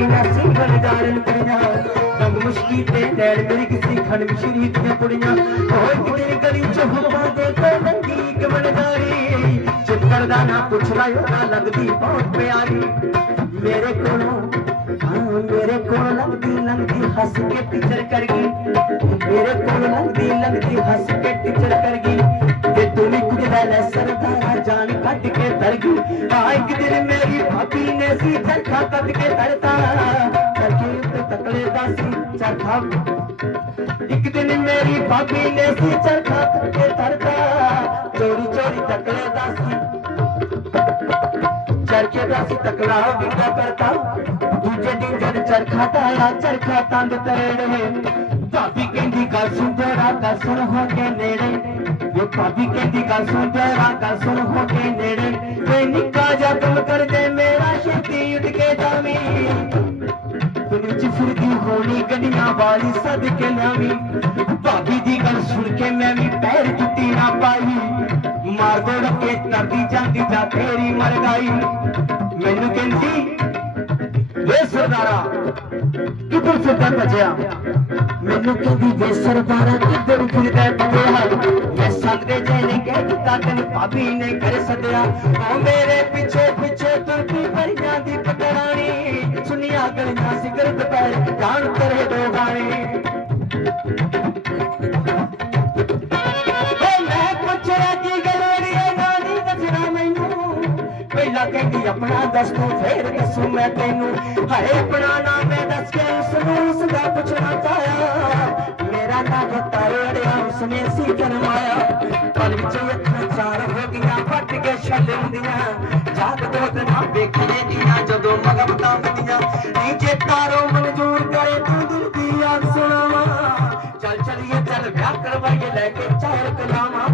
ਲੱਗੀਆਂ ਸੀ ਗਲਦਾਰਨ ਕੁੜੀਆਂ। ਰੰਗ ਮੁਸ਼ਕੀ ਤੇ ਨੈਣ ਮੇਰੀ ਕਿਸੇ ਖਣ ਮਿਸ਼ਰੀ ਦੀਆਂ ਕੁੜੀਆਂ। ਹੋਏ ਕਿਤੇ ਗਲੀ ਚ ਹਵਾ ਦੇ ਤੇ ਲੰਗੀ ਕਮਣਦਾਰੀ ਚਿੱਤਰ ਦਾ ਨਾ ਪੁੱਛ ਲਾਇਓ, ਨਾ ਲੱਗਦੀ ਬਹੁਤ ਪਿਆਰੀ। ਮੇਰੇ ਕੋਲੋਂ ਮੇਰੇ ਕੋਲ ਲੰਗਦੀ ਲੰਗਦੀ ਹੱਸ ਕੇ ਟੀਚਰ ਕਰ ਗਈ ਮੇਰੇ ਕੋਲ ਲੰਗਦੀ ਲੰਗਦੀ ਹੱਸ ਕੇ ਟੀਚਰ ਕਰ ਗਈ ਤੇ ਤੂੰ ਵੀ ਕੁਝ ਦਾ ਲੈ ਸਰਦਾਰਾ ਜਾਨ ਕੱਢ ਕੇ ਧਰ ਗਈ ਆ ਇੱਕ ਦਿਨ ਮੇਰੀ ਭਾਬੀ ਨੇ ਸੀ ਚਰਖਾ ਕੱਢ ਕੇ ਧਰਤਾ ਚਰਖੇ ਉੱਤੇ ਤਕਲੇ ਦਾ ਸੀ ਚਰਖਾ। ਇੱਕ ਦਿਨ ਮੇਰੀ ਭਾਬੀ ਨੇ ਸੀ ਚਰਖਾ ਕੱਢ ਕੇ ਧਰਤਾ ਚੋਰੀ ਚੋਰੀ ਤਕਲੇ ਦਾ ਸੀ। ਚਰਖੇ ਦਾ ਸੀ ਤਕਲਾ ਵਿੰਗਾ ਕਰਤਾ। ਦੂਜੇ ਦਿਨ ਜਦ ਚਰਖਾ ਤਾਇਆ ਚਰਖਾ ਤੰਦ ਤਰੇੜੇ ਭਾਬੀ ਕਹਿੰਦੀ, ਗੱਲ ਸੁਣ ਜਰਾ ਗੱਲ ਸੁਣ ਹੋ ਕੇ ਨੇੜੇ ਇਹ ਭਾਬੀ ਕਹਿੰਦੀ ਗੱਲ ਸੁਣ ਜਰਾ ਗੱਲ ਸੁਣ ਹੋ ਕੇ ਨੇੜੇ ਤੇ ਨਿੱਕਾ ਜਿਹਾ ਕੰਮ ਕਰ ਦੇ ਮੇਰਾ ਛੇਤੀ ਉੱਠ ਕੇ ਜਾਵੀਂ ਦੁਨੀਆ ਚ ਫਿਰਦੀ ਹੋਣੀ ਗੱਡੀਆਂ ਵਾਲੀ ਸਦਕੇ ਲਿਆਵੀਂ ਭਾਬੀ ਦੀ ਗੱਲ ਸੁਣ ਕੇ ਮੈਂ ਵੀ ਪੈਰ ਜੁੱਤੀ ਨਾ ਪਾਈ ਮਾਰ ਦੋ ਰੱਕੇ ਤਰਦੀ ਜਾਂਦੀ ਜਾ ਤੇਰੀ ਮਰ ਗਈ ਮੈਨੂੰ ਕਹਿੰਦੀ ਵੇ ਸਰਦਾਰਾ ਕਿੱਧਰ ਫਿਰਦਾ ਦਿੱਤਾ ਤੈਨੂੰ ਭਾਬੀ ਨੇ ਘਰ ਸੱਦਿਆ ਉਹ ਮੇਰੇ ਪਿੱਛੇ ਪਿੱਛੇ ਤੁਰਕੀ ਭਰ ਜਾਂਦੀ ਪਟਰਾਣੀ ਸੁਨੀਆਂ ਗਲੀਆਂ ਸਿਗਰ ਦੁਪਹਿਰ ਜਾਣ ਤੇਰੇ ਦੋ ਗਾਣੇ ਓ ਮੈਂ ਪੁੱਛਿਆ ਕੀ ਗਲੋੜੀਏ ਨਾਨੀ ਦੱਸਣਾ ਮੈਨੂੰ ਪਹਿਲਾਂ ਕਹਿੰਦੀ ਆਪਣਾ ਦੱਸ ਤੂੰ ਫੇਰ ਦੱਸੂ ਮੈਂ ਤੈਨੂੰ ਹਾਏ ਆਪਣਾ ਨਾਮ ਮੈਂ ਦੱਸ ਕੇ ਉਸ ਨੂੰ ਉਸ ਦਾ ਪੁੱਛਣਾ ਚਾਹਿਆ ਮੇਰਾ ਨਾਮ ਤਾਰੇ ਅੜਿਆ ਉਸਨੇ ਸੀ ਕਰਮਾਇਆ ਛੱਲ ਹੁੰਦੀਆਂ ਜਾਗ ਦੋ ਵੇਖੀਏ ਦੀਆਂ, ਜਦੋਂ ਮਗਮ ਤਾਂਦੀਆਂ। ਨੀ ਜੇ ਤਾਰੋ ਮਨਜ਼ੂਰ ਕਰੇ ਤੂੰ ਦਿਲ ਦੀ ਆਗ ਸੁਣਾਵਾ। ਚੱਲ ਚਲੀਏ ਚੱਲ ਵਿਆਹ ਕਰਵਾਈਏ ਲੈ ਕੇ ਚਾਰ ਕਲਾਵਾ।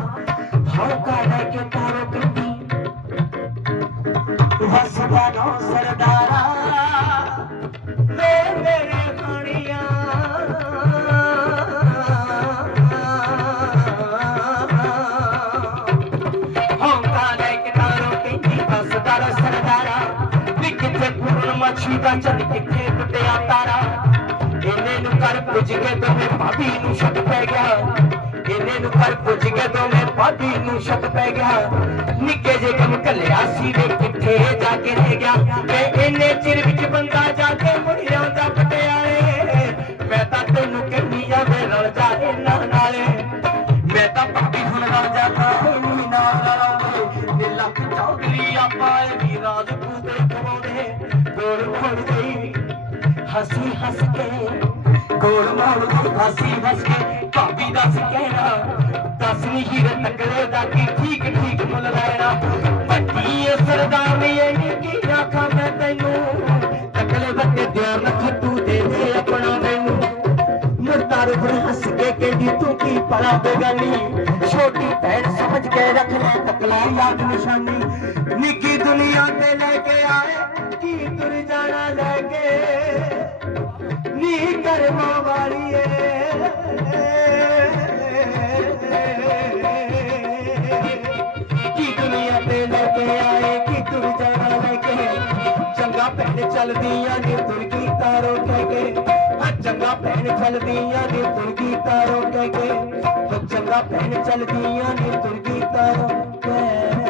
ਹਲਕਾ ਲੈ ਕੇ ਤਾਰੋ ਕੰਦੀ ਵਸਦਾ ਨੋ ਸਰਦਾਰਾ ਪੂਰਨ ਮੱਛੀ ਦਾ ਚੱਲ ਕਿੱਥੇ ਟੁੱਟਿਆ ਤਾਰਾ? ਇਹਨੇ ਨੂੰ ਕਰ ਪੁੱਜ ਕੇ ਦੋਵੇਂ ਭਾਬੀ ਨੂੰ ਸ਼ੱਕ ਪੈ ਗਿਆ। ਇਹਨੇ ਨੂੰ ਕਰ ਪੁੱਜ ਕੇ ਦੋਵੇਂ ਭਾਬੀ ਨੂੰ ਸ਼ੱਕ ਪੈ ਗਿਆ। ਨਿੱਕੇ ਜੇ ਕੰਮ ਕੱਲਿਆ ਸੀ ਵੇ, ਕਿੱਥੇ ਜਾ ਕੇ ਰਹਿ ਗਿਆ? ਤੇ ਇਹਨੇ ਚਿਰ ਵਿੱਚ ਬੰਦਾ ਜਾ ਕੇ ਮੁੜ ਆਉਂਦਾ ਪਟਿਆਲੇ। ਮੈਂ ਤਾਂ ਤੈਨੂੰ ਕਹਿੰਦੀ ਆ, ਵੇ ਰਲ ਜਾ ਇਹਨਾਂ ਨਾਲੇ ਮੈਂ ਤਾਂ ਭਾਬੀ ਹੁਣ ਰਲ ਜਾ ਨਹੀਂ ਨਾਲ ਰਲਾਉਂਦੇ ਨੀ ਲੱਖ ਚੌਧਰੀ ਆਪਾਂ ਇਹ ਵੀ ਰਾਜਪੂਤ ਕਮਾਉਂਦੇ ਹੱਸੀ ਹੱਸ ਕੇ ਗੋਲ ਮੋੜ ਗਈ ਹੱਸੀ ਹੱਸ ਕੇ ਭਾਬੀ ਦੱਸ ਕਹਿਣਾ, ਦੱਸ ਨੀ ਹੀਰੇ ਤਕੜੇ ਦਾ ਕੀ ਠੀਕ ਠੀਕ ਮੁੱਲ ਲੈਣਾ। ਵੱਡੀ ਏ ਸਰਦਾਰਨੀ ਕੀ ਆਖਾਂ ਮੈਂ ਤੈਨੂੰ, ਤਕੜੇ ਬੱਤੇ ਧਿਆਨ ਰੱਖ, ਤੂੰ ਦੇ ਦੇ ਆਪਣਾ ਮੈਨੂੰ। ਮੁਰਤਾਰ ਫਿਰ ਹੱਸ ਕੇ ਕਹਿੰਦੀ, ਤੂੰ ਕੀ ਪੜਾ ਬੇਗਾਨੀ? ਛੋਟੀ ਭੈਣ ਸਮਝ ਕੇ ਰੱਖ ਲੈ ਤਕਲਾ ਯਾਦ ਨਿਸ਼ਾਨੀ। ਨਿੱਕੀ ਦੁਨੀਆ ਤੇ ਲੈ ਕੇ ਆਏ, ਕੀ ਤੁਰ ਜਾਣਾ ਲੈ ਕੇ? ਨੀ ਕਰਮਾਂ ਵਾਲੀਏ। ਕੀ ਦੁਨੀਆ ਤੇ ਲੈ ਕੇ ਆਏ, ਕੀ ਤੁਰ ਜਾਣਾ ਲੈ ਕੇ? ਚੰਗਾ ਭੈਣ ਚੱਲਦੀਆਂ ਨੇ, ਤੁਰ ਕੀ ਤਾਰੋ ਕਹਿ ਕੇ? ਆ ਚੰਗਾ ਭੈਣ ਚੱਲਦੀਆਂ ਨੇ, ਤੁਰ ਕੀ ਤਾਰੋ ਕਹਿ ਕੇ? ਉਹ ਚੰਗਾ ਭੈਣ ਚਲਦੀਆਂ ਨੇ, ਤੁਰ ਕੀ ਤਾਰੋ ਕਹਿ